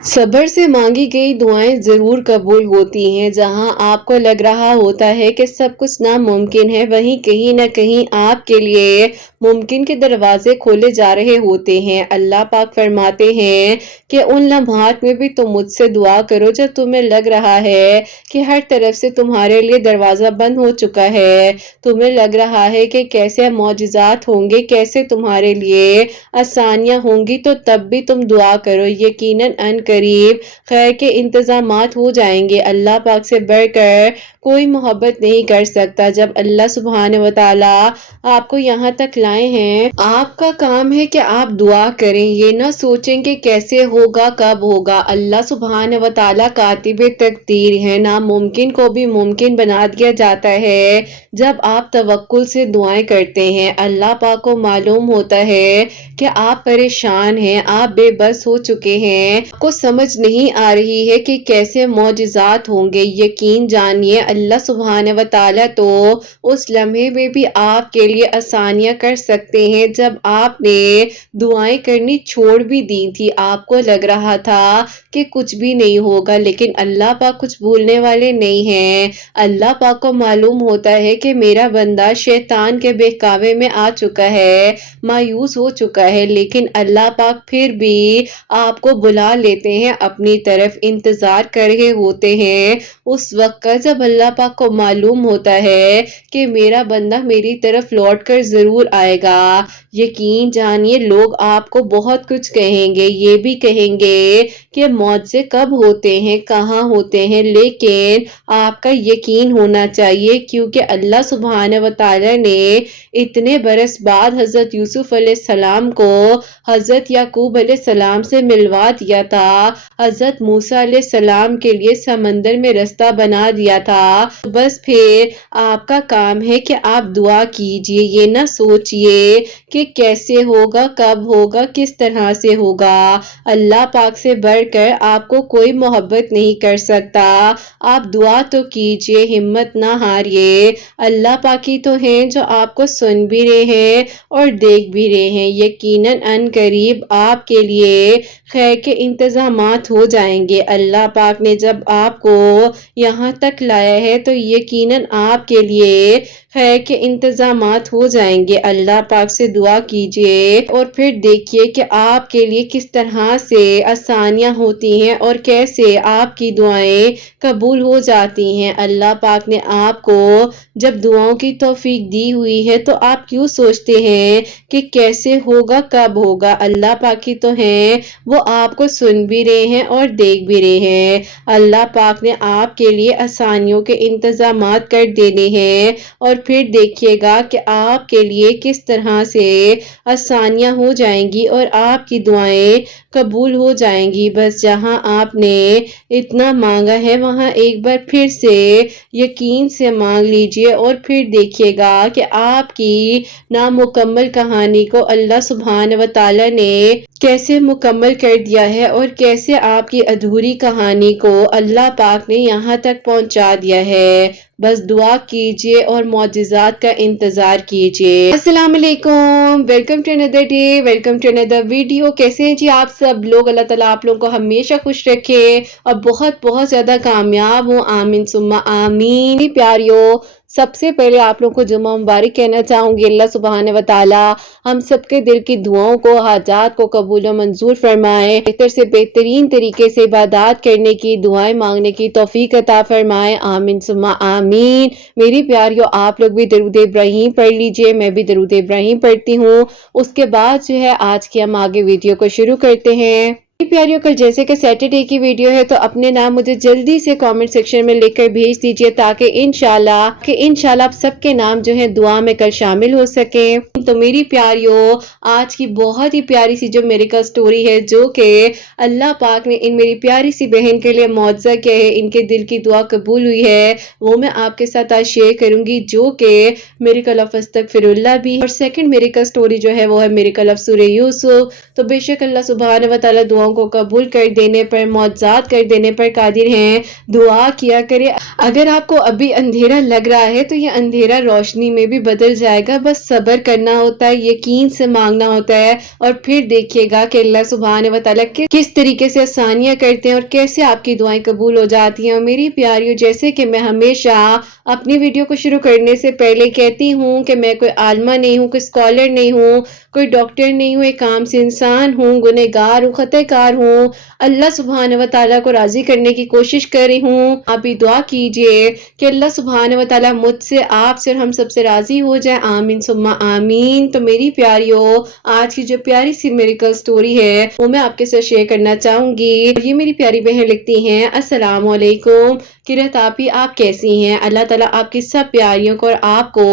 सब्र से मांगी गई दुआएं जरूर कबूल होती हैं। जहां आपको लग रहा होता है कि सब कुछ नामुमकिन है, वहीं कहीं ना कहीं आपके लिए मुमकिन के दरवाजे खोले जा रहे होते हैं। अल्लाह पाक फरमाते हैं कि उन लम्हात में भी तुम मुझसे दुआ करो जब तुम्हें लग रहा है कि हर तरफ से तुम्हारे लिए दरवाजा बंद हो चुका है। तुम्हें लग रहा है कि कैसे मौजिज़ात होंगे, कैसे तुम्हारे लिए आसानियां होंगी, तो तब भी तुम दुआ करो। यकीनन करीब खैर के इंतजामात हो जाएंगे। अल्लाह पाक से बढ़कर कोई मोहब्बत नहीं कर सकता। जब अल्लाह सुब्हान व तआला आपको यहाँ तक लाए हैं, आपका काम है कि आप दुआ करें। ये ना सोचें कि कैसे होगा, कब होगा। अल्लाह सुब्हान व तआला कातिब तकदीर है। नामुमकिन को भी मुमकिन बना दिया जाता है जब आप तवक्कुल से दुआएं करते हैं। अल्लाह पाक को मालूम होता है कि आप परेशान हैं, आप बेबस हो चुके हैं, आपको समझ नहीं आ रही है कि कैसे मौजिज़ात होंगे। यकीन जानिए अल्लाह सुब्हान व तआला तो उस लम्हे में भी आपके लिए आसानियां कर सकते हैं जब आपने दुआएं करनी छोड़ भी दी थी। आपको लग रहा था कि कुछ भी नहीं होगा, लेकिन अल्लाह पाक कुछ भूलने वाले नहीं हैं। अल्लाह पाक को मालूम होता है कि मेरा बंदा शैतान के बहकावे में आ चुका है, मायूस हो चुका है, लेकिन अल्लाह पाक फिर भी आपको बुला लेते हैं अपनी तरफ। इंतजार कर रहे होते हैं उस वक्त का जब अल्लाह पाक को मालूम होता है कि मेरा बंदा मेरी तरफ लौट कर जरूर आएगा। यकीन जानिए लोग आपको बहुत कुछ कहेंगे, ये भी कहेंगे कि मौजे कब होते हैं, कहाँ होते हैं, लेकिन आपका यकीन होना चाहिए क्योंकि अल्लाह सुब्हान व तआला ने इतने बरस बाद हजरत यूसुफ अलैहिस्सलाम को हजरत याकूब अलैहिस्सलाम से मिलवा दिया था। हजरत मूसा अलैहिस्सलाम के लिए समंदर में रास्ता बना दिया था। बस फिर आपका काम है कि आप दुआ कीजिए। ये ना सोचिए कि कैसे होगा, कब होगा, किस तरह से होगा। अल्लाह पाक से बढ़कर आपको कोई मोहब्बत नहीं कर सकता। आप दुआ तो कीजिए, हिम्मत ना हारिए। अल्लाह पाक ही तो हैं जो आपको सुन भी रहे हैं और देख भी रहे हैं। यकीनन करीब आपके लिए खैर के इंतजामात हो जाएंगे। अल्लाह पाक ने जब आपको यहाँ तक लाया है तो यकीनन आपके लिए खैर के इंतजामात हो जाएंगे। अल्लाह पाक से दुआ कीजिए और फिर देखिए कि आपके लिए किस तरह से आसानियां होती हैं और कैसे आपकी दुआएं कबूल हो जाती हैं। अल्लाह पाक ने आपको जब दुआओं की तौफीक दी हुई है तो आप क्यों सोचते हैं कि कैसे होगा, कब होगा। अल्लाह पाक ही तो हैं, वो आपको सुन भी रहे हैं और देख भी रहे हैं। अल्लाह पाक ने आपके लिए आसानियों के इंतजामात कर देने हैं और फिर देखिएगा कि आपके लिए किस तरह से आसानियां हो जाएंगी और आपकी दुआएं कबूल हो जाएंगी। बस जहां आपने इतना मांगा है वहां एक बार फिर से यकीन से मांग लीजिए और फिर देखिएगा कि आपकी नामुकम्मल कहानी को अल्लाह सुब्हान व तआला ने कैसे मुकम्मल कर दिया है और कैसे आपकी अधूरी कहानी को अल्लाह पाक ने यहाँ तक पहुँचा दिया है। बस दुआ कीजिए और मौजिज़ात का इंतजार कीजिए। अस्सलाम वालेकुम, welcome to another day, welcome to another video. कैसे हैं जी आप सब लोग? अल्लाह ताला आप लोगों को हमेशा खुश रखे और बहुत बहुत ज्यादा कामयाब हो। आमीन सुम्मा आमीन। प्यारियों, सबसे पहले आप लोगों को जुम्मा मुबारक कहना चाहूंगी। अल्लाह सुब्हान व तआला हम सबके दिल की दुआओं को, हाजात को कबूल व मंजूर फरमाए। बेहतर से बेहतरीन तरीके से इबादत करने की, दुआएं मांगने की तौफीक अता फरमाए। आमीन सुम्मा आमीन। मेरी प्यारियों, आप लोग भी दरूद इब्राहिम पढ़ लीजिए, मैं भी दरूद इब्राहिम पढ़ती हूँ। उसके बाद जो है आज के हम आगे वीडियो को शुरू करते हैं। प्यारियों, कल जैसे कि सैटरडे की वीडियो है तो अपने नाम मुझे जल्दी से कमेंट सेक्शन में लिखकर भेज दीजिए ताकि इंशाल्लाह आप सबके नाम जो है दुआ में कल शामिल हो सके। तो मेरी प्यारियों, आज की बहुत ही प्यारी सी जो मेरिकल स्टोरी है, जो कि अल्लाह पाक ने इन मेरी प्यारी सी बहन के लिए मौजज़ा किया है, इनके दिल की दुआ कबूल हुई है, वो मैं आपके साथ आज शेयर करूंगी, जो कि मेरिकल ऑफ अस्तगफिरुल्लाह भी। और सेकंड मेरिकल स्टोरी जो है वो है मेरिकल ऑफ सूरह यूसुफ। तो बेशक अल्लाह सुब्हान व तआला दुआओं दुआओं को कबूल कर देने पर, मौजज़ात कर देने पर कादिर हैं। दुआ किया करें। अगर आपको अभी अंधेरा लग रहा है तो ये अंधेरा रोशनी में भी बदल जाएगा, बस सब्र करना होता है, यकीन से मांगना होता है और फिर देखिएगा कि अल्लाह सुभान व तआला किस तरीके से आसानियां करते हैं और कैसे आपकी दुआएं कबूल हो जाती हैं। और मेरी प्यारियों, जैसे कि मैं हमेशा अपनी वीडियो को शुरू करने से पहले कहती हूँ कि मैं कोई आलिमा नहीं हूँ, कोई स्कॉलर नहीं हूँ, कोई डॉक्टर नहीं हूँ, एक आम से इंसान हूँ, गुनहगार हूँ, खताकार हूँ। अल्लाह सुभान व तआला को राजी करने की कोशिश कर रही हूँ। आप भी दुआ कीजिए कि अल्लाह सुभान व तआला मुझसे, आपसे और हम सबसे राजी हो जाए। आमीन सुम्मा आमीन। तो मेरी प्यारियों, आज की जो प्यारी सी मिरेकल स्टोरी है वो मैं आपके साथ शेयर करना चाहूंगी। ये मेरी प्यारी बहन लिखती हैं, अस्सलाम वालेकुम किरत आपी, आप कैसी हैं? अल्लाह ताला आपकी सब प्यारियों को और आपको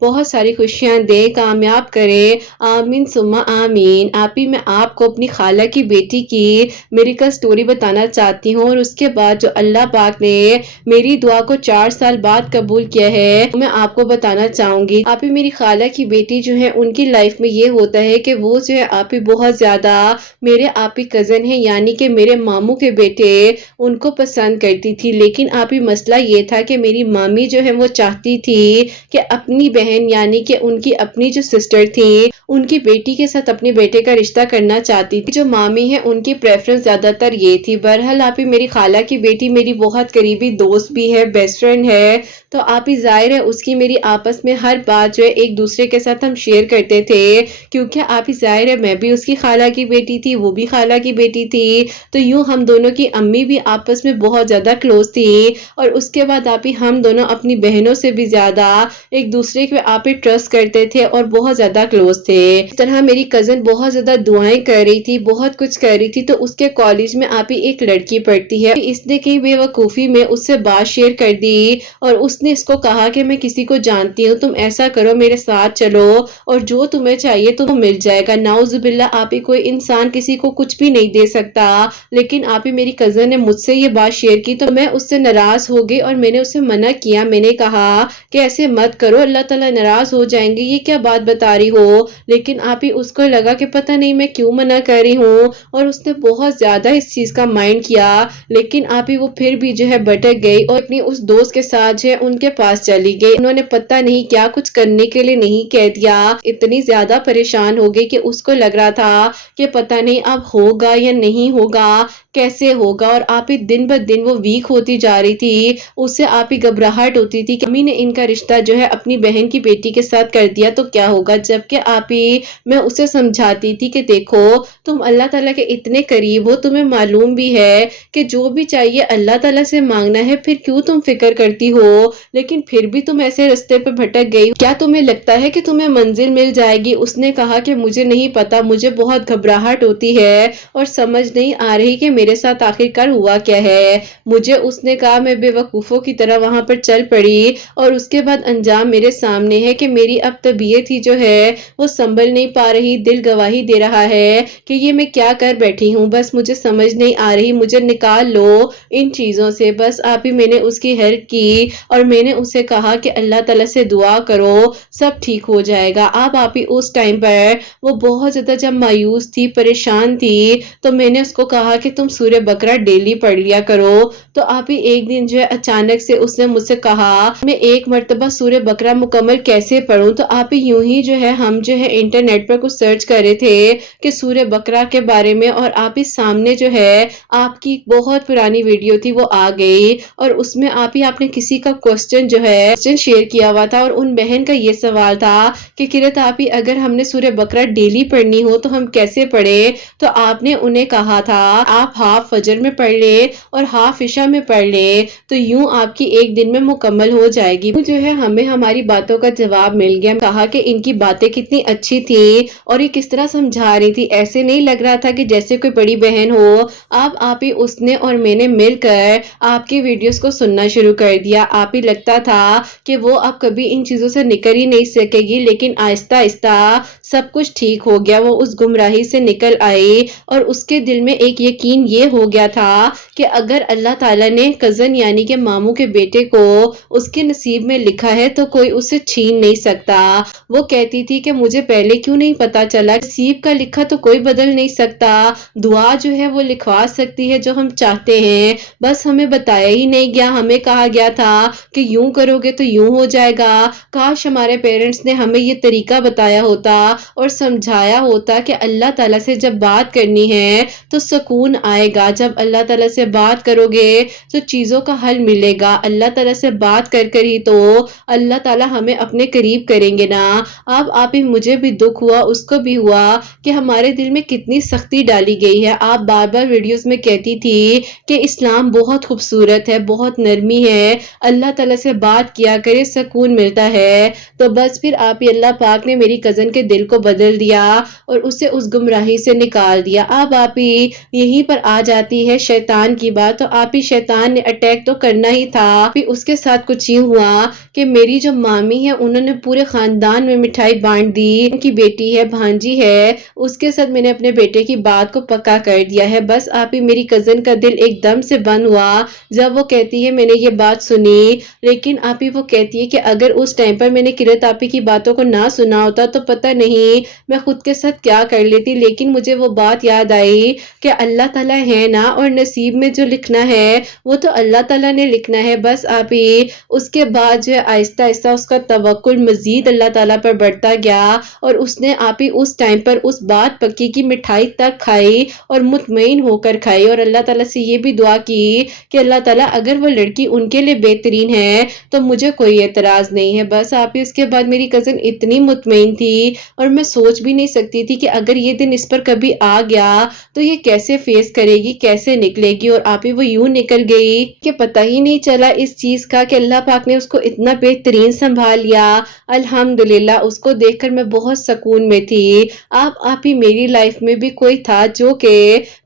बहुत सारी खुशियां दे, कामयाब करे। आमीन सुम्मा आमीन। आपी, मैं आपको अपनी खाला की बेटी की मिरेकल स्टोरी बताना चाहती हूँ और उसके बाद जो अल्लाह पाक ने मेरी दुआ को 4 साल बाद कबूल किया है मैं आपको बताना चाहूंगी। आपी, मेरी खाला की बेटी जो है उनकी लाइफ में ये होता है कि वो जो है आपी बहुत ज्यादा मेरे आपी कजन है, यानी कि मेरे मामू के बेटे उनको पसंद करती थी। लेकिन आपी मसला ये था कि मेरी मामी जो है वो चाहती थी कि अपनी बहन, यानी कि उनकी अपनी जो सिस्टर थी, उनकी बेटी के साथ अपने बेटे का रिश्ता करना चाहती थी। जो मामी है उनकी प्रेफरेंस ज्यादातर ये थी। बहरहाल आपी, मेरी खाला की बेटी मेरी बहुत करीबी दोस्त भी है, बेस्ट फ्रेंड है, तो आप ही जाहिर है उसकी मेरी आपस में हर बात जो है एक दूसरे के साथ हम शेयर करते थे, क्योंकि आप ही जाहिर है मैं भी उसकी खाला की बेटी थी, वो भी खाला की बेटी थी, तो यूं हम दोनों की अम्मी भी आपस में बहुत ज्यादा क्लोज थी। और उसके बाद आप ही हम दोनों अपनी बहनों से भी ज्यादा एक दूसरे के आप ही ट्रस्ट करते थे और बहुत ज्यादा क्लोज थे। इस तरह मेरी कजन बहुत ज्यादा दुआएं कर रही थी, बहुत कुछ कर रही थी। तो उसके कॉलेज में आप ही एक लड़की पढ़ती है, इसने कहीं बेवकूफी में उससे बात शेयर कर दी और उसने इसको कहा कि मैं किसी को जानती हूँ, तुम ऐसा करो मेरे साथ चलो और जो तुम्हें चाहिए तो मिल जाएगा। नाउजुबिल्ला, आप ही कोई इंसान किसी को कुछ भी नहीं दे सकता, लेकिन आप ही मेरी कजन ने मुझसे ये बात शेयर की तो मैं उससे नाराज हो गई और मैंने उसे मना किया। मैंने कहा कि ऐसे मत करो, अल्लाह ताला नाराज हो जाएंगे, ये क्या बात बता रही हो। लेकिन आप ही उसको लगा कि पता नहीं मैं क्यों मना कर रही हूँ और उसने बहुत ज्यादा इस चीज का माइंड किया। लेकिन आप ही वो फिर भी जो है भटक गई और अपनी उस दोस्त के साथ जो है उनके पास चली गई। उन्होंने पता नहीं क्या कुछ करने के लिए नहीं कह दिया। इतनी ज्यादा परेशान हो गई कि उसको लग रहा था कि पता नहीं अब होगा या नहीं होगा, कैसे होगा। और आप ही दिन ब दिन वो वीक होती जा रही थी, उससे आप ही घबराहट होती थी कि अम्मी ने इनका रिश्ता जो है अपनी बहन की बेटी के साथ कर दिया तो क्या होगा। जबकि आप ही मैं उसे समझाती थी कि देखो तुम अल्लाह ताला के इतने करीब हो, तुम्हें मालूम भी है कि जो भी चाहिए अल्लाह ताला से मांगना है, फिर क्यों तुम फिक्र करती हो। लेकिन फिर भी तुम ऐसे रास्ते पे भटक गई, क्या तुम्हें लगता है कि तुम्हें मंजिल मिल जाएगी। उसने कहा कि मुझे नहीं पता, मुझे बहुत घबराहट होती है और समझ नहीं आ रही कि मेरे साथ आखिरकार हुआ क्या है। मुझे उसने कहा, मैं बेवकूफों की तरह वहां पर चल पड़ी और उसके बाद अंजाम मेरे सामने है कि मेरी अब तबीयत ही जो है वो संभल नहीं पा रही, दिल गवाही दे रहा है कि ये मैं क्या कर बैठी हूँ। बस मुझे समझ नहीं आ रही, मुझे निकाल लो इन चीजों से। बस आप ही मैंने उसकी हेल्प की और मैंने उसे कहा कि अल्लाह ताला से दुआ करो, सब ठीक हो जाएगा। अब आप ही उस टाइम पर वो बहुत ज्यादा जब मायूस थी, परेशान थी, तो मैंने उसको कहा कि तुम सूर्य बकरा डेली पढ़ लिया करो। तो आप ही एक दिन जो है अचानक से उसने मुझसे कहा मैं एक मर्तबा सूर्य बकरा मुकम्मल कैसे पढ़ूं। तो आप ही यूं ही जो है हम जो है इंटरनेट पर कुछ सर्च कर रहे थे कि सूर्य बकरा के बारे में, और आप ही सामने जो है आपकी बहुत पुरानी वीडियो थी वो आ गई और उसमें आप ही आपने किसी का क्वेश्चन जो है क्वेश्चन शेयर किया हुआ था और उन बहन का ये सवाल था कि किरत आप ही अगर हमने सूर्य बकरा डेली पढ़नी हो तो हम कैसे पढ़े। तो आपने उन्हें कहा था आप हाफ फजर में पढ़ ले और हाफ इशा में पढ़ ले, तो यूं आपकी एक दिन में मुकम्मल हो जाएगी। जो है हमें हमारी बातों का जवाब मिल गया। कहा कि इनकी बातें कितनी अच्छी थी और ये किस तरह समझा रही थी, ऐसे नहीं लग रहा था कि जैसे कोई बड़ी बहन हो। अब आप ही उसने और मैंने मिलकर आपकी वीडियोस को सुनना शुरू कर दिया। आप ही लगता था कि वो अब कभी इन चीजों से निकल ही नहीं सकेगी, लेकिन आहिस्ता आहिस्ता सब कुछ ठीक हो गया। वो उस गुमराही से निकल आई और उसके दिल में एक यकीन ये हो गया था कि अगर अल्लाह ताला ने कजन कजन यानी कि मामू के बेटे को उसके नसीब में लिखा है तो कोई उसे छीन नहीं सकता। वो कहती थी कि मुझे पहले क्यों नहीं पता चला, नसीब का लिखा तो कोई बदल नहीं सकता, दुआ जो है वो लिखवा सकती है जो हम चाहते हैं, बस हमें बताया ही नहीं गया, हमें कहा गया था कि यूं करोगे तो यूं हो जाएगा। काश हमारे पेरेंट्स ने हमें ये तरीका बताया होता और समझाया होता कि अल्लाह ताला से जब बात करनी है तो सुकून आएगा, जब अल्लाह ताला से बात करोगे तो चीज़ों का हल मिलेगा, अल्लाह ताला से बात कर कर ही तो अल्लाह ताला हमें अपने करीब करेंगे ना। अब आप ही मुझे भी दुख हुआ, उसको भी हुआ कि हमारे दिल में कितनी सख्ती डाली गई है। आप बार बार वीडियोस में कहती थी कि इस्लाम बहुत खूबसूरत है, बहुत नरमी है, अल्लाह ताला से बात किया करे सुकून मिलता है। तो बस फिर आप ही अल्लाह पाक ने मेरी कज़न के दिल को बदल दिया और उसे उस गुमराही से निकाल दिया। अब आप ही यहीं पर आ जाती है शैतान की बात, तो आप ही शैतान ने अटैक तो करना ही था। फिर उसके साथ कुछ यूं हुआ कि मेरी जो मामी है उन्होंने पूरे खानदान में मिठाई बांट दी, उनकी बेटी है, भांजी है, उसके साथ मैंने अपने बेटे की बात को पक्का कर दिया है। बस आप ही मेरी कज़न का दिल एकदम से बंद हुआ जब वो कहती है मैंने ये बात सुनी, लेकिन आप ही वो कहती है कि अगर उस टाइम पर मैंने किरत आपी की बातों को ना सुना होता तो पता नहीं मैं खुद के साथ क्या कर लेती। लेकिन मुझे वो बात याद आई कि अल्लाह ताला है ना, और नसीब में जो लिखना है वो तो अल्लाह ताला ने लिखना है। बस आप ही उसके बाद जो है आहिस्ता आहिस्ता उसका तवक्कुल मजीद अल्लाह ताला पर बढ़ता गया और उसने आप ही उस टाइम पर उस बात पक्की की मिठाई तक खाई और मुतमईन होकर खाई और अल्लाह ताला से ये भी दुआ की कि अल्लाह ताला अगर वो लड़की उनके लिए बेहतरीन है तो मुझे कोई एतराज नहीं है। बस आप ही उसके बाद मेरी कज़न इतनी मुतमईन थी और मैं सोच भी नहीं सकती थी कि अगर ये दिन इस पर कभी आ गया तो ये कैसे फेस करेगी, कैसे निकलेगी। और आप ही वो यूं निकल गई कि पता ही नहीं चला इस चीज का कि अल्लाह पाक ने उसको इतना बेहतरीन संभाल लिया। अल्हम्दुलिल्लाह उसको देखकर मैं बहुत सुकून में थी। आप ही मेरी लाइफ में भी कोई था जो कि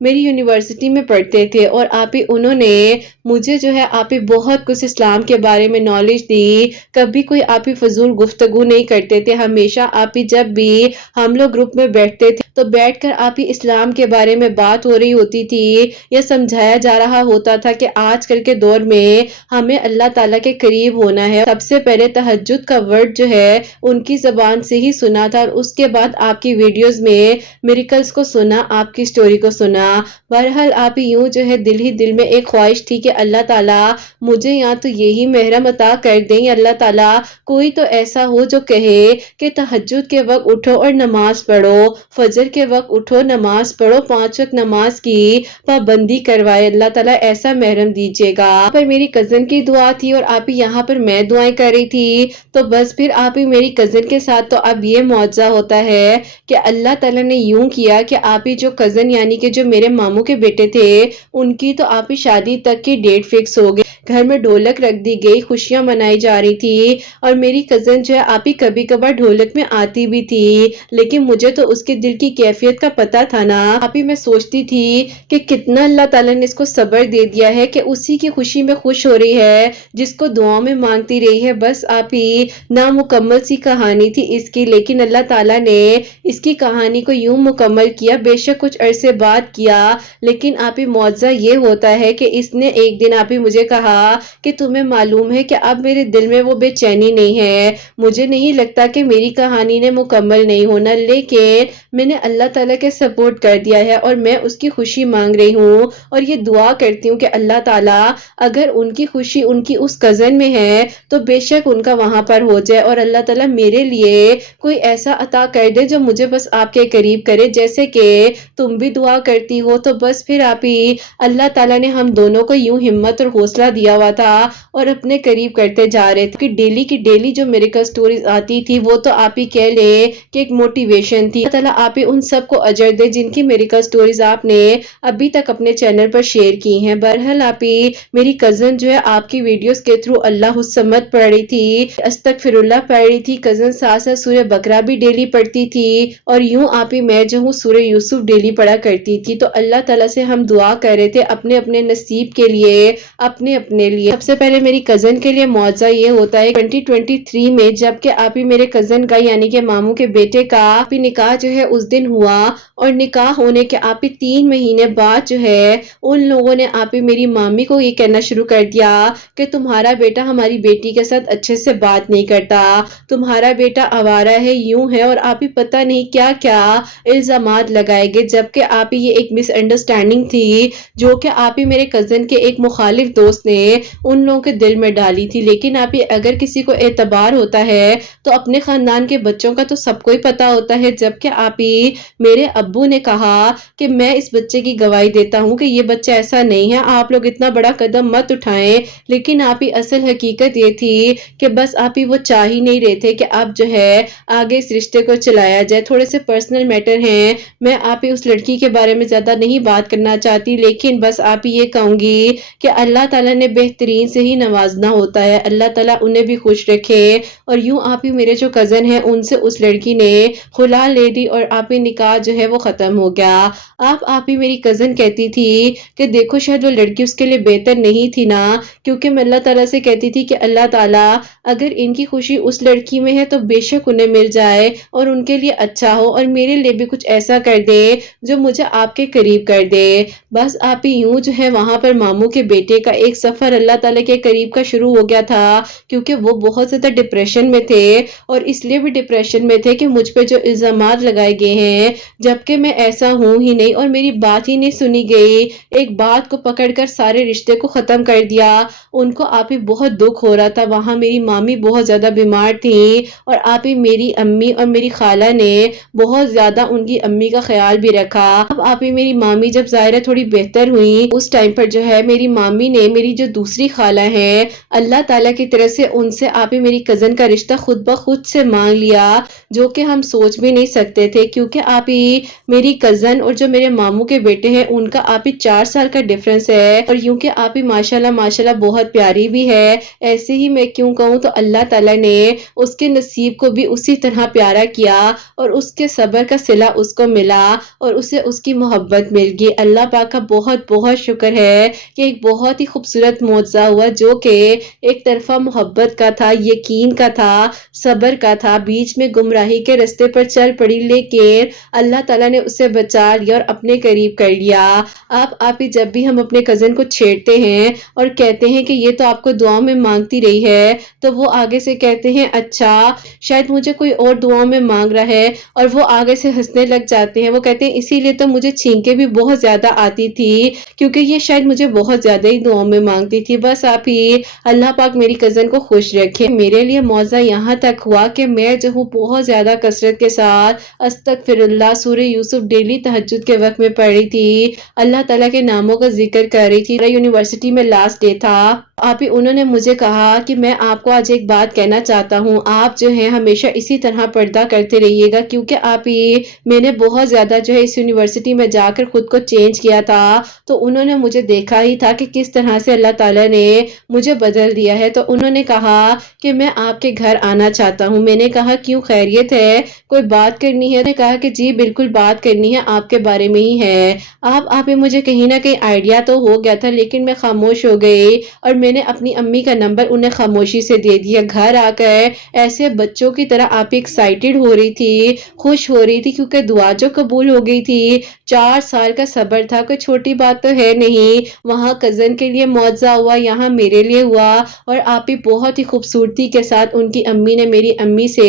मेरी यूनिवर्सिटी में पढ़ते थे और आप ही उन्होंने मुझे जो है आप ही बहुत कुछ इस्लाम के बारे में नॉलेज दी। कभी कोई आप ही फजूल गुफ्तगू नहीं करते थे, हमेशा आप ही जब भी हम लोग ग्रुप में बैठते थे तो बैठकर आप ही इस्लाम के बारे में बात हो रही होती थी या समझाया जा रहा होता था कि आजकल के दौर में हमें अल्लाह ताला के करीब होना है। सबसे पहले तहज्जुद का वर्ड जो है उनकी जबान से ही सुना था और उसके बाद आपकी वीडियोस में मिरेकल्स को सुना, आपकी स्टोरी को सुना। बहरहाल आप ही यूं जो है दिल ही दिल में एक ख्वाहिश थी कि अल्लाह ताला मुझे यहाँ तो यही महरम अता कर दें, अल्लाह ताला कोई तो ऐसा हो जो कहे कि तहज्जुद के वक्त उठो और नमाज पढ़ो, फजर के वक्त उठो नमाज पढ़ो, 5 वक्त नमाज की पाबंदी करवाए, अल्लाह ताला ऐसा महरम दीजिएगा। पर मेरी कज़न की दुआ थी और आप ही यहाँ पर मैं दुआएं कर रही थी। तो बस फिर आप ही मेरी कज़न के साथ तो अब ये मौजज़ा होता है कि अल्लाह ताला ने यूं किया कि आप ही जो कज़न यानी कि जो मेरे मामू के बेटे थे उनकी तो आप ही शादी तक की डेट फिक्स हो गई, घर में ढोलक रख दी गई, खुशियां मनाई जा रही थी। और मेरी कज़न जो है आप ही कभी कभार ढोलक में आती भी थी, लेकिन मुझे तो उसके दिल की कैफियत का पता था ना। आप ही मैं सोचती थी कि कितना अल्लाह ताला ने इसको सब्र दे दिया है कि उसी की खुशी में खुश हो रही है जिसको दुआओं में मांगती रही है। बस आप ही नामुकम्मल सी कहानी थी इसकी, लेकिन अल्लाह ताला ने इसकी कहानी को यूं मुकम्मल किया। बेशक कुछ अरसे बाद किया, लेकिन आप ही मौजज़ा ये होता है कि इसने एक दिन आप ही मुझे कहा कि तुम्हें मालूम है कि अब मेरे दिल में वो बेचैनी नहीं है, मुझे नहीं लगता कि मेरी कहानी ने मुकम्मल नहीं होना, लेकिन मैंने अल्लाह ताला के सपोर्ट कर दिया है और मैं उसकी खुशी मांग रही हूँ और ये दुआ करती हूँ कि अल्लाह ताला अगर उनकी खुशी उनकी उस कज़न में है तो बेशक उनका वहां पर हो जाए और अल्लाह ताला मेरे लिए कोई ऐसा अता कर दे जो मुझे बस आपके करीब करे, जैसे कि तुम भी दुआ करती हो। तो बस फिर आप ही अल्लाह ताला ने हम दोनों को यूं हिम्मत और हौसला दिया हुआ था और अपने करीब करते जा रहे थे कि डेली की डेली जो मिरेकल स्टोरीज आती थी वो तो आप ही कह ले कि एक मोटिवेशन थी। अल्लाह ताला आप ही उन सबको अजर दे जिनकी मिरेकल स्टोरीज आपने अभी तक अपने चैनल पर शेयर की हैं। बहरहाल आप ही मेरी कज़न जो है आपकी वीडियोस के थ्रू अल्लाह समद पढ़ रही थी, अस्तगफिरुल्लाह पढ़ रही थी, कज़न साथ साथ सूरह बकरा भी डेली पढ़ती थी और यूं आप ही मैं जो हूँ सूरह यूसुफ डेली पढ़ा करती थी। तो अल्लाह ताला से हम दुआ कर रहे थे अपने अपने नसीब के लिए, अपने अपने लिए। सबसे पहले मेरी कज़न के लिए मौजज़ा ये होता है 2023 में जबकि आप ही मेरे कज़न का यानी कि मामू के बेटे का आप ही निकाह जो है उस दिन दिन हुआ اور نکاح ہونے کے آپ ہی 3 مہینے بعد جو ہے ان لوگوں نے آپ ہی میری مامی کو یہ کہنا شروع کر دیا کہ تمہارا بیٹا ہماری بیٹی کے ساتھ اچھے سے بات نہیں کرتا، تمہارا بیٹا آوارہ ہے، یوں ہے، اور آپ ہی پتہ نہیں کیا کیا الزامات لگائے گئے، جبکہ آپ ہی یہ ایک مس انڈرسٹینڈنگ تھی جو کہ آپ ہی میرے کزن کے ایک مخالف دوست نے ان لوگوں کے دل میں ڈالی تھی۔ لیکن آپ ہی اگر کسی کو اعتبار ہوتا ہے تو اپنے خاندان کے بچوں کا تو سب کو ہی پتا ہوتا ہے، جبکہ آپ ہی میرے ابو نے کہا کہ میں اس بچے کی گواہی دیتا ہوں کہ یہ بچہ ایسا نہیں ہے، آپ لوگ اتنا بڑا قدم مت اٹھائیں۔ لیکن آپ ہی اصل حقیقت یہ تھی کہ بس آپ ہی وہ چاہ ہی نہیں رہے تھے کہ اب جو ہے آگے اس رشتے کو چلایا جائے۔ تھوڑے سے پرسنل میٹر ہیں، میں آپ ہی اس لڑکی کے بارے میں زیادہ نہیں بات کرنا چاہتی، لیکن بس آپ ہی یہ کہوں گی کہ اللہ تعالیٰ نے بہترین سے ہی نوازنا ہوتا ہے، اللہ تعالیٰ انہیں بھی خوش رکھے۔ اور یوں آپ ہی میرے جو کزن ہیں ان سے اس لڑکی نے خلا لے دی اور آپ ہی نکاح جو ہے وہ ختم ہو گیا۔ آپ ہی میری کزن کہتی تھی کہ دیکھو شاید وہ لڑکی اس کے لیے بہتر نہیں تھی نا، کیونکہ میں اللہ تعالیٰ سے کہتی تھی کہ اللہ تعالیٰ اگر ان کی خوشی اس لڑکی میں ہے تو بے شک انہیں مل جائے اور ان کے لیے اچھا ہو، اور میرے لیے بھی کچھ ایسا کر دے جو مجھے آپ کے قریب کر دے۔ بس آپ ہی یوں جو ہے وہاں پر ماموں کے بیٹے کا ایک سفر اللہ تعالیٰ کے قریب کا شروع ہو گیا تھا، کیونکہ وہ بہت زیادہ ڈپریشن میں تھے، اور اس لیے بھی ڈپریشن میں تھے کہ مجھ پہ جو الزامات لگائے گئے ہیں جبکہ میں ایسا ہوں ہی نہیں اور میری بات ہی نہیں سنی گئی، ایک بات کو پکڑ کر سارے رشتے کو ختم کر دیا۔ ان کو آپ ہی بہت دکھ ہو رہا تھا، وہاں میری مامی بہت زیادہ بیمار تھیں، اور آپ ہی میری امی اور میری خالہ نے بہت زیادہ ان کی امی کا خیال بھی رکھا۔ اب آپ ہی میری مامی جب ظاہرہ تھوڑی بہتر ہوئی، اس ٹائم پر جو ہے میری مامی نے میری جو دوسری خالہ ہے اللہ تعالیٰ کی طرف سے ان سے آپ ہی میری کزن کا رشتہ خود بخود سے مانگ لیا، جو کہ ہم سوچ بھی نہیں سکتے تھے، کیونکہ آپ ہی میری کزن اور جو میرے ماموں کے بیٹے ہیں ان کا آپ ہی 4 سال کا ڈیفرنس ہے، اور یوں کہ آپ ہی ماشاءاللہ ماشاءاللہ بہت پیاری بھی ہے۔ ایسے ہی میں کیوں کہوں تو اللہ تعالیٰ نے اس کے نصیب کو بھی اسی طرح پیارا کیا، اور اس کے صبر کا صلہ اس کو ملا، اور اسے اس کی محبت مل گئی۔ اللہ پاک کا بہت بہت شکر ہے کہ ایک بہت ہی خوبصورت معجزہ ہوا جو کہ ایک طرفہ محبت کا تھا، یقین کا تھا، صبر کا تھا، بیچ میں گمراہی کے رستے پر چل پڑی لیکن اللہ تعالیٰ نے اسے بچا لیا اور اپنے قریب کر لیا۔ آپ ہی جب بھی ہم اپنے کزن کو چھیڑتے ہیں اور کہتے ہیں کہ یہ تو آپ کو دعاؤں میں مانگتی رہی ہے، تو وہ آگے سے کہتے ہیں اچھا شاید مجھے کوئی اور دعاؤں میں مانگ رہا ہے، اور وہ آگے سے ہنسنے لگ جاتے ہیں۔ وہ کہتے ہیں اسی لیے تو مجھے چھینکیں بھی بہت زیادہ آتی تھی، کیونکہ یہ شاید مجھے بہت زیادہ ہی دعاؤں میں مانگتی تھی۔ بس آپ ہی اللہ پاک میری کزن کو خوش رکھے۔ میرے لیے معجزہ یہاں تک ہوا کہ میں جو ہوں بہت زیادہ کثرت کے ساتھ استغفر اللہ سورہ یوسف ڈیلی تہجد کے وقت میں پڑھ رہی تھی، اللہ تعالیٰ کے ناموں کا ذکر کر رہی تھی۔ یونیورسٹی میں لاسٹ ڈے تھا، آپ ہی انہوں نے مجھے کہا کہ میں آپ کو آج ایک بات کہنا چاہتا ہوں، آپ جو ہے ہمیشہ اسی طرح پردہ کرتے رہیے گا، کیونکہ آپ ہی میں نے بہت زیادہ جو ہے اس یونیورسٹی میں جا کر خود کو چینج کیا تھا، تو انہوں نے مجھے دیکھا ہی تھا کہ کس طرح سے اللہ تعالیٰ نے مجھے بدل دیا ہے، تو انہوں نے کہا کہ میں آپ کے گھر آنا چاہتا ہوں۔ میں نے کہا کیوں، خیریت ہے، کوئی بات کرنی ہے؟ انہوں نے کہا کہ جی بالکل بات کرنی ہے، آپ کے بارے میں ہی ہے۔ آپ ہی مجھے کہیں نہ کہیں آئیڈیا تو ہو گیا تھا، لیکن میں خاموش ہو گئی اور میں نے اپنی امی کا نمبر انہیں خاموشی سے دے دیا۔ گھر آ کر ایسے بچوں کی طرح آپ ایکسائٹڈ ہو رہی تھی، خوش ہو رہی تھی، کیونکہ دعا جو قبول ہو گئی تھی۔ 4 سال کا صبر تھا، کوئی چھوٹی بات تو ہے نہیں، وہاں کزن کے لیے معجزہ ہوا، یہاں میرے لیے ہوا، اور آپ ہی بہت ہی خوبصورتی کے ساتھ ان کی امی نے میری امی سے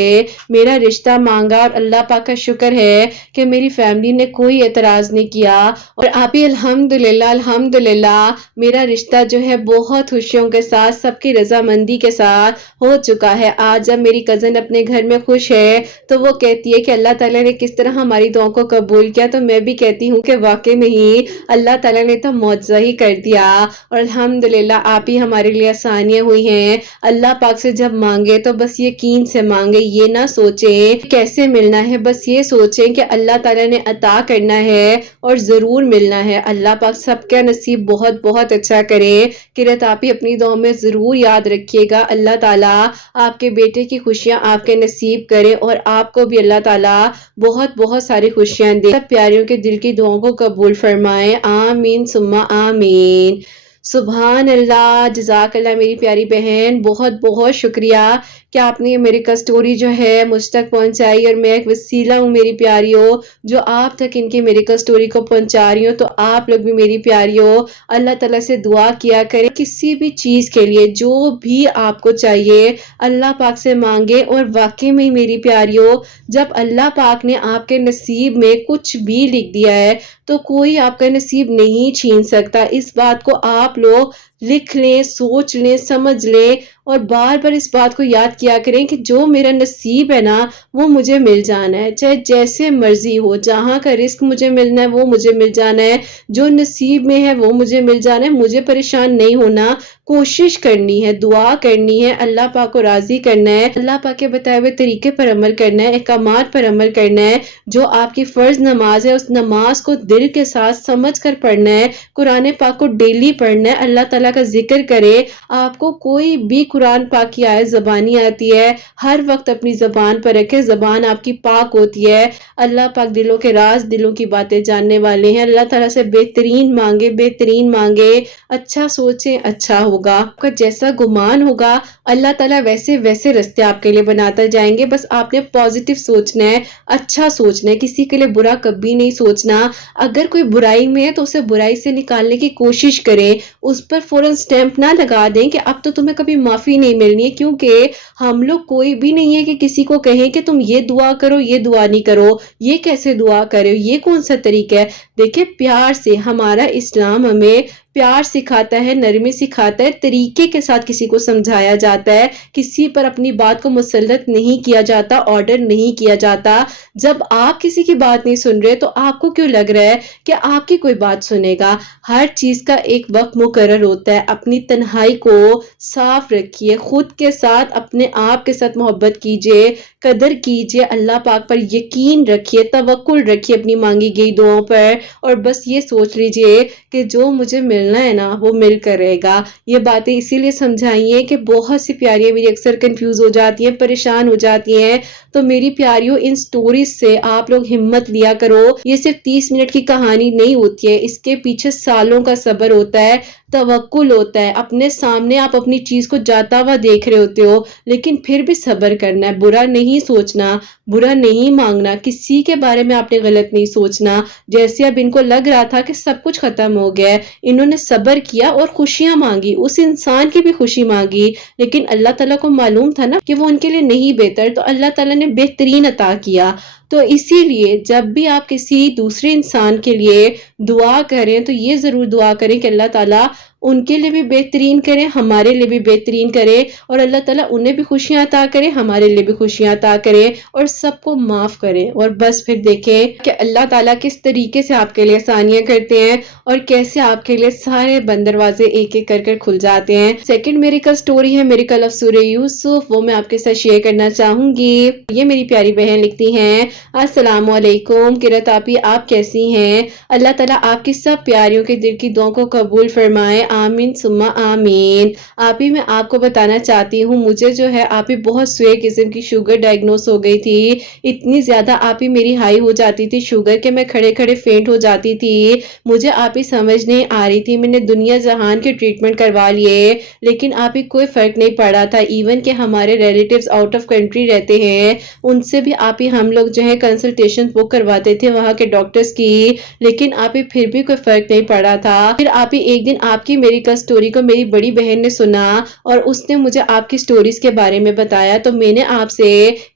میرا رشتہ مانگا، اور اللہ پاک کا شکر ہے کہ میری فیملی نے کوئی اعتراض نہیں کیا، اور آپ ہی الحمدللہ میرا رشتہ جو ہے بہت خوشیوں کے ساتھ سب کی رضامندی کے ساتھ ہو چکا ہے۔ آج جب میری کزن اپنے گھر میں خوش ہے تو وہ کہتی ہے کہ اللہ تعالیٰ نے کس طرح ہماری دعاؤں کو قبول کیا، تو میں بھی کہتی ہوں کہ واقعی میں ہی اللہ تعالیٰ نے تو معجزہ ہی کر دیا، اور الحمدللہ آپ ہی ہمارے لیے آسانیاں ہوئی ہیں۔ اللہ پاک سے جب مانگے تو بس یقین سے مانگے، یہ نہ سوچیں کیسے ملنا ہے، بس یہ سوچیں کہ اللہ تعالیٰ نے عطا کرنا ہے اور ضرور ملنا ہے۔ اللہ پاک سب کا نصیب بہت بہت اچھا کرے۔ کرت آپ ہی اپنی دعاؤں میں ضرور یاد رکھیے گا، اللہ تعالیٰ آپ کے بیٹے کی خوشیاں آپ کے نصیب کرے، اور آپ کو بھی اللہ تعالیٰ بہت بہت ساری خوشیاں دے، سب پیاریوں کے دل کی دعاؤں کو قبول فرمائے، آمین ثم آمین۔ سبحان اللہ، جزاک اللہ میری پیاری بہن، بہت بہت شکریہ کہ आपने ये मेडिकल स्टोरी जो है मुझ तक पहुंचाई और मैं एक वसीला हूँ मेरी प्यारियों, जो आप तक इनकी मेडिकल स्टोरी को पहुंचा रही हूँ। तो आप लोग भी मेरी प्यारियों अल्लाह ताला से दुआ किया करें, किसी भी चीज़ के लिए जो भी आपको चाहिए अल्लाह पाक से मांगे। और वाकई में मेरी प्यारियों, जब अल्लाह पाक ने आपके नसीब में कुछ भी लिख दिया है तो कोई आपका नसीब नहीं छीन सकता। इस बात को आप लोग लिख लें, सोच लें, समझ लें और बार बार इस बात को याद किया करें कि जो मेरा नसीब है ना वो मुझे मिल जाना है, चाहे जैसे मर्जी हो। जहाँ का रिस्क मुझे मिलना है वो मुझे मिल जाना है, जो नसीब में है वो मुझे मिल जाना है। मुझे परेशान नहीं होना, कोशिश करनी है, दुआ करनी है, अल्लाह पाक को राजी करना है, अल्लाह पाक के बताए हुए तरीके पर अमल करना है, अहकामात पर अमल करना है। जो आपकी फर्ज नमाज है उस नमाज को दिल के साथ समझ कर पढ़ना है, कुरान पाक को डेली पढ़ना है, अल्लाह ताला का जिक्र करे। आपको कोई भी कुरान पाक की आयत ज़बानी आती है हर वक्त अपनी ज़बान पर रखें, ज़बान आपकी पाक होती है। अल्लाह पाक दिलों के राज, दिलों की बातें जानने वाले हैं। अल्लाह ताला से बेहतरीन मांगे, बेहतरीन मांगे, अच्छा सोचें अच्छा होगा। आपका जैसा गुमान होगा अल्लाह ताला वैसे वैसे रास्ते आपके लिए बनाता जाएंगे। बस आपने पॉजिटिव सोचना है, अच्छा सोचना है, किसी के लिए बुरा कभी नहीं सोचना। अगर कोई बुराई में है तो उसे बुराई से निकालने की कोशिश करें, उस पर फौरन स्टैंप ना लगा दें कि अब तो तुम्हें कभी माफी नहीं मिलनी है, क्योंकि हम लोग कोई भी नहीं है कि किसी को कहें कि तुम ये दुआ करो, ये दुआ नहीं करो, ये कैसे दुआ करो, ये कौन सा तरीका है। देखिए प्यार से, हमारा इस्लाम हमें प्यार सिखाता है, नरमी सिखाता है, तरीके के साथ किसी को समझाया जाता है, किसी पर अपनी बात को मुसल्लत नहीं किया जाता, ऑर्डर नहीं किया जाता। जब आप किसी की बात नहीं सुन रहे तो आपको क्यों लग रहा है कि आपकी कोई बात सुनेगा। हर चीज का एक वक्त मुकर्रर होता है। अपनी तन्हाई को साफ रखिए, खुद के साथ, अपने आप के साथ मोहब्बत कीजिए, कदर कीजिए, अल्लाह पाक पर यकीन रखिए, तवक्कुल रखिए अपनी मांगी गई दुआओं पर। और बस ये सोच लीजिए कि जो मुझे मिलना है ना वो मिल कर रहेगा। ये बातें इसीलिए समझाई हैं कि बहुत सी प्यारियां मेरी अक्सर कंफ्यूज हो जाती हैं, परेशान हो जाती हैं। तो मेरी प्यारियों, इन स्टोरीज से आप लोग हिम्मत लिया करो। ये सिर्फ 30 मिनट की कहानी नहीं होती है, इसके पीछे सालों का सब्र होता है, तवक्कुल होता है। अपने सामने आप अपनी चीज को जाता हुआ देख रहे होते हो, लेकिन फिर भी सब्र करना है, बुरा नहीं सोचना, बुरा नहीं मांगना, किसी के बारे में आपने गलत नहीं सोचना। जैसे अब इनको लग रहा था कि सब कुछ खत्म हो गया है, इन्होंने सब्र किया और खुशियां मांगी, उस इंसान की भी खुशी मांगी, लेकिन अल्लाह ताला को मालूम था ना कि वो उनके लिए नहीं बेहतर, तो अल्लाह ताला ने बेहतरीन अता किया। तो इसीलिए जब भी आप किसी दूसरे इंसान के लिए दुआ करें तो ये जरूर दुआ करें कि अल्लाह ताला उनके लिए भी बेहतरीन करें, हमारे लिए भी बेहतरीन करें, और अल्लाह ताला उन्हें भी खुशियां अता करें, हमारे लिए भी खुशियां अता करें, और सबको माफ करें। और बस फिर देखें कि अल्लाह ताला किस तरीके से आपके लिए आसानियां करते हैं और कैसे आपके लिए सारे बंद दरवाजे एक एक कर खुल जाते हैं। सेकंड मेरिकल स्टोरी है मेरिकल ऑफ सूरह यूसुफ, वो मैं आपके साथ शेयर करना चाहूंगी। ये मेरी प्यारी बहन लिखती हैं, अस्सलाम वालेकुम किरत आपी, आप कैसी हैं? अल्लाह ताला आपकी सब प्यारियों के दिल की दुआओं को कबूल फरमाए, आमीन सुम्मा आमीन। आप ही मैं आपको बताना चाहती हूँ, मुझे जो है आप ही बहुत सुए किस्म की शुगर डायग्नोस हो गई थी। इतनी ज्यादा आप ही मेरी हाई हो जाती थी शुगर के, मैं खड़े खड़े फेंट हो जाती थी। मुझे आप ही समझ नहीं आ रही थी, मैंने दुनिया जहान के ट्रीटमेंट करवा लिए लेकिन आप ही कोई फर्क नहीं पड़ा था। इवन के हमारे रिलेटिव्स आउट ऑफ कंट्री रहते हैं, उनसे भी आप ही हम लोग जो है कंसल्टेशन बुक करवाते थे वहां के डॉक्टर्स की, लेकिन आप ही फिर भी कोई फर्क नहीं पड़ा था। फिर आप ही एक दिन आपकी मेडिकल स्टोरी को मेरी बड़ी बहन ने सुना और उसने मुझे आपकी स्टोरीज के बारे में बताया, तो मैंने आपसे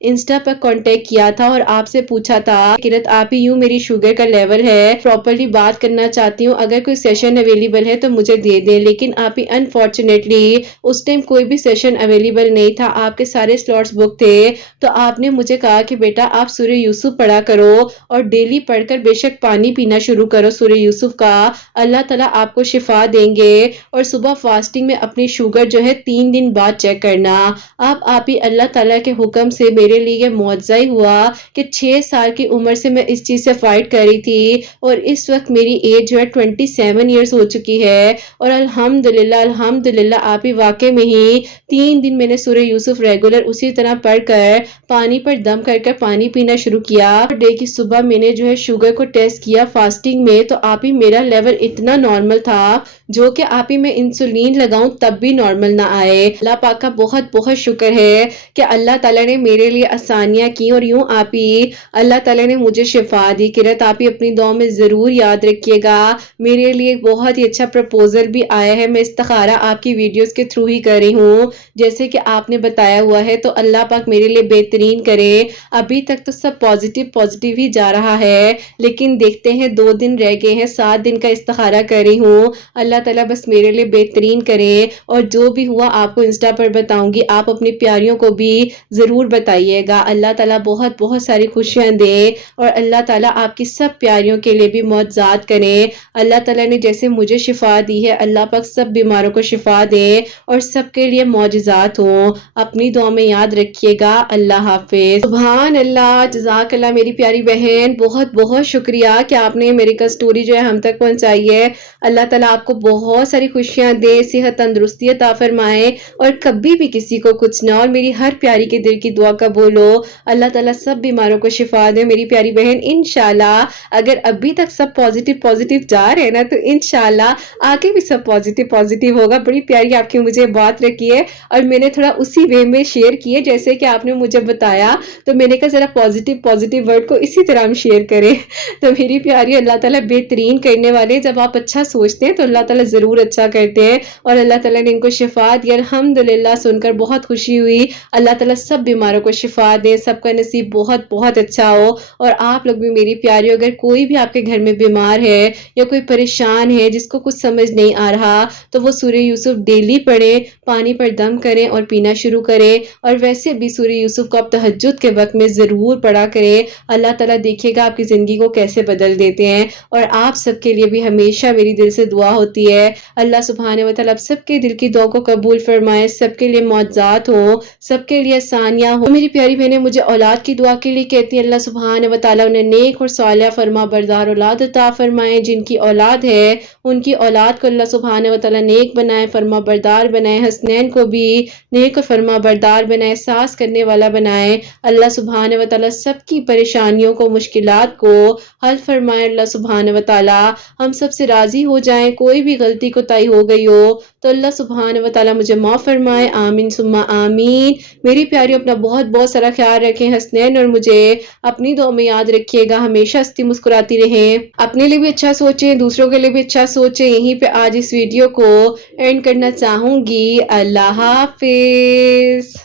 इंस्टा पर कांटेक्ट किया था और आपसे पूछा था किरत आप ही यूं मेरी शुगर का लेवल है, प्रॉपर्ली बात करना चाहती हूँ, अगर कोई सेशन अवेलेबल है तो मुझे दे दे। लेकिन आप ही अनफॉर्चुनेटली उस टाइम कोई भी सेशन अवेलेबल नहीं था, आपके सारे स्लॉट्स बुक थे। तो आपने मुझे कहा कि बेटा आप सूरह यूसुफ पढ़ा करो और डेली पढ़कर बेशक पानी पीना शुरू करो सूरह यूसुफ का, अल्लाह ताला आपको शिफा देंगे। और सुबह फास्टिंग में अपनी शुगर जो है 3 दिन बाद चेक करना। अब आप ही अल्लाह ताला के हुक्म से मेरे लिए ये मुआवजा ही हुआ कि 6 साल की उम्र से मैं इस चीज से फाइट कर रही थी और इस वक्त मेरी एज जो है 27 ईयर्स हो चुकी है। और अल्हम्दुलिल्लाह अल्हम्दुलिल्लाह आप ही वाकई में ही 3 दिन मैंने सूरह यूसुफ रेगुलर उसी तरह पढ़कर पानी पर दम कर पानी पीना शुरू किया। डे की सुबह मैंने जो है शुगर को टेस्ट किया फास्टिंग में, तो आप ही मेरा लेवल इतना नॉर्मल था जो कि کہ आप ही मैं इंसुलिन लगाऊं तब भी नॉर्मल ना आए। अल्लाह पाक का बहुत बहुत शुक्र है कि अल्लाह ताला ने मेरे लिए आसानियां की और यूं आप ही अल्लाह ताला ने मुझे शिफा दी। किरत आप ही अपनी दुआ में ज़रूर याद रखिएगा। मेरे लिए एक बहुत ही अच्छा प्रपोजल भी आया है, मैं इस्तिखारा आपकी वीडियोस के थ्रू ही कर रही हूँ जैसे कि आपने बताया हुआ है, तो अल्लाह पाक मेरे लिए बेहतरीन करे। अभी तक तो सब पॉजिटिव पॉजिटिव ही जा रहा है, लेकिन देखते हैं 2 दिन रह गए हैं, 7 दिन का इस्तिखारा कर रही हूँ। अल्लाह ताला बस मेरे लिए बेहतरीन करे और जो भी हुआ आपको इंस्टा पर बताऊंगी। आप अपनी प्यारियों को भी ज़रूर बताइएगा। अल्लाह ताला बहुत बहुत सारी खुशियाँ दे और अल्लाह ताला आपकी सब प्यारियों के लिए भी मौजज़ात करे। अल्लाह ताला ने जैसे मुझे शिफा दी है, अल्लाह पाक सब बीमारों को शिफा दे और सबके लिए मौजज़ात हों। अपनी दुआ में याद रखिएगा। अल्लाह हाफिज़। सुभान अल्लाह, जज़ाक अल्लाह मेरी प्यारी बहन, बहुत बहुत शुक्रिया कि आपने मेरी का स्टोरी जो है हम तक पहुंचाई है। अल्लाह ताला आपको बहुत सारी खुशियां दे, सेहत तंदुरुस्ती अता फरमाए और कभी भी किसी को कुछ ना, और मेरी हर प्यारी के दिल की दुआ कबूल हो। अल्लाह ताला सब बीमारों को शिफा दे मेरी प्यारी बहन। इंशाल्लाह अगर अभी तक सब पॉजिटिव पॉजिटिव जा रहे हैं ना, तो इंशाल्लाह आगे भी सब पॉजिटिव पॉजिटिव होगा। बड़ी प्यारी आपकी मुझे बात रखी है और मैंने थोड़ा उसी वे में शेयर किए जैसे कि आपने मुझे बताया, तो मैंने कहा जरा पॉजिटिव पॉजिटिव वर्ड को इसी तरह हम शेयर करें। तो मेरी प्यारी, अल्लाह ताला बेहतरीन करने वाले, जब आप अच्छा सोचते हैं तो अल्लाह ताला ज़रूर अच्छा करते हैं और अल्लाह ताला ने इनको शिफा दी। अल्हम्दुलिल्लाह, सुनकर बहुत खुशी हुई। अल्लाह ताला सब बीमारों को शिफा दे, सबका नसीब बहुत बहुत अच्छा हो। और आप लोग भी मेरी प्यारी, अगर कोई भी आपके घर में बीमार है या कोई परेशान है जिसको कुछ समझ नहीं आ रहा, तो वो सूरह यूसुफ डेली पढ़े, पानी पर दम करें और पीना शुरू करें। और वैसे भी सूरह यूसुफ को आप तहज्जुद के वक्त में ज़रूर पढ़ा करें। अल्लाह ताला देखिएगा आपकी ज़िंदगी को कैसे बदल देते हैं। और आप सबके लिए भी हमेशा मेरी दिल से दुआ होती है, अल्लाह सुब्हानहू व तआला आप सबके दिल की दुआ को कबूल फरमाए, सबके लिए मौजज़ात हो, सबके लिए आसानियाँ हो। मेरी प्यारी बहनें मुझे औलाद की दुआ के लिए कहती हैं, अल्लाह सुब्हानहू व तआला उन्हें नेक और सालिहा फरमा बरदार औलाद अता फरमाए। जिनकी औलाद है उनकी औलाद को अल्लाह सुब्हानहू व तआला नेक बनाए, फरमा बरदार बनाए। हसनैन को भी नेक और फरमा बरदार बनाए, सास करने वाला बनाए। अल्लाह सुब्हानहू व तआला सबकी परेशानियों को, मुश्किलात को हल फरमाए। अल्लाह सुब्हानहू व तआला हम सब से राज़ी हो जाएं। कोई भी गलती कोताही हो गई हो तो अल्लाह सुब्हानहू व तआला मुझे माफ़ फरमाए। आमीन सुम्मा आमीन। मेरी प्यारी, अपना बहुत बहुत सारा ख्याल रखें। हसनैन और मुझे अपनी दुआ में याद रखिएगा। हमेशा हंसती मुस्कुराती रहें, अपने लिए भी अच्छा सोचें, दूसरों के लिए भी अच्छा सोचें। यहीं पे आज इस वीडियो को एंड करना चाहूंगी। अल्लाह हाफिज़।